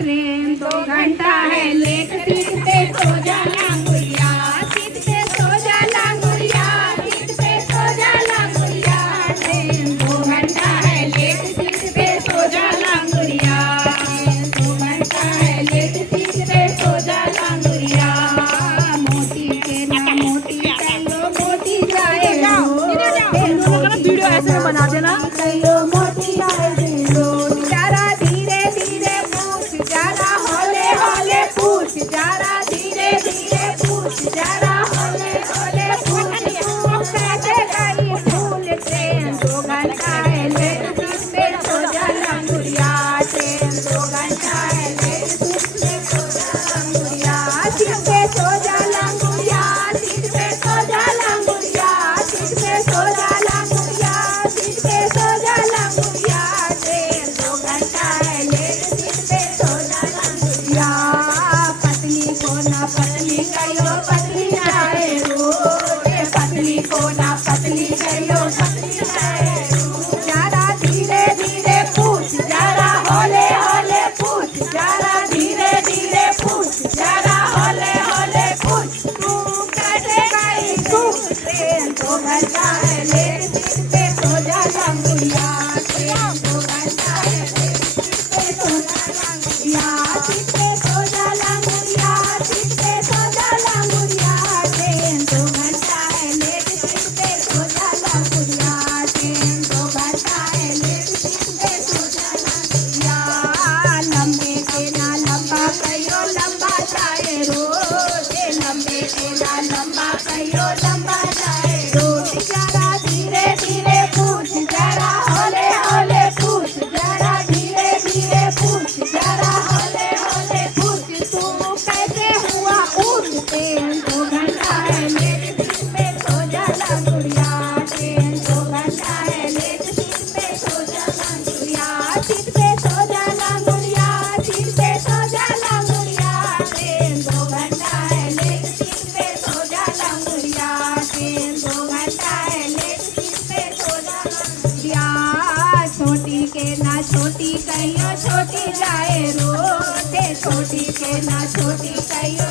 Train 2 घंटा है late, seat पे सो जा लांगुरिया, सीट पे सो जा लांगुरिया, सीट पे सो जा लांगुरिया। ट्रेन 2 घंटा है लेट, सीट पे सो जा लांगुरिया, 2 घंटा है लेट, सीट पे सो जा लांगुरिया। मोती के ना मोती कहियो मोती जाए वीडियो ऐसे में बना देना। कहियो मोती जाए जरा धीरे धीरे पूछ, जरा हौले हौले पूछ, जरा धीरे धीरे पूछ, जरा हौले हौले पूछ। तू कैसे गई भूल ट्रेन 2 घंटा है लेट, सीट पे सो जा लांगुरिया, ट्रेन 2 घंटा है लेट, सीट पे सो जा लांगुरिया, सीट पे सो जा लांगुरिया, सीट पे सो जा लांगुरिया, सीट पे सो जा लांगुरिया, सीट पे सो जा लांगुरिया। ट्रेन 2 घंटा है लेट, सीट पे सो जा लांगुरिया। पतली को ना पतली कहियो पतली जाए रोड, पतली को ना पतली कहियो पतली जाए रोड। जरा धीरे धीरे पूछ, जरा हौले हौले पूछ, जरा धीरे धीरे पूछ, जरा हौले हौले पूछ। तू कैसे गई भूल ट्रेन 2 घंटा है लेट, सीट पे सो जा लांगुरिया, ट्रेन 2 घंटा है लेट, सीट पे सो जा लांगुरिया, सीट पे सो जा लांगुरिया, सीट पे सो जा लांगुरिया। ट्रेन 2 घंटा है लेट, सीट पे सो जा लांगुरिया, ट्रेन 2 घंटा है लेट, सीट पे सो जा लांगुरिया। लंबे के ना लंबा कहियो लंबा जाए रोड, लंबे के ना लंबा कहियो लंबा जाए रोड। जरा धीरे धीरे पूछ, जरा हौले हौले पूछ, जरा धीरे धीरे पूछ, जरा हौले हौले पूछ। तू कैसे हुआ ऊँट ट्रेन 2 घंटा है लेट, सीट पे सो जा लांगुरिया, ट्रेन 2 घंटा है लेट, सीट पे सो जा लांगुरिया, सीट पे सो जा लांगुरिया, सीट पे सो जा लांगुरिया। ट्रेन 2 घंटा है लेट, सीट पे सो जा लांगुरिया, ट्रेन 2 घंटा है लेट, सीट पे सो जा लांगुरिया। छोटी के ना छोटी कहियो छोटी जाए रोड, छोटी के ना छोटी कहियो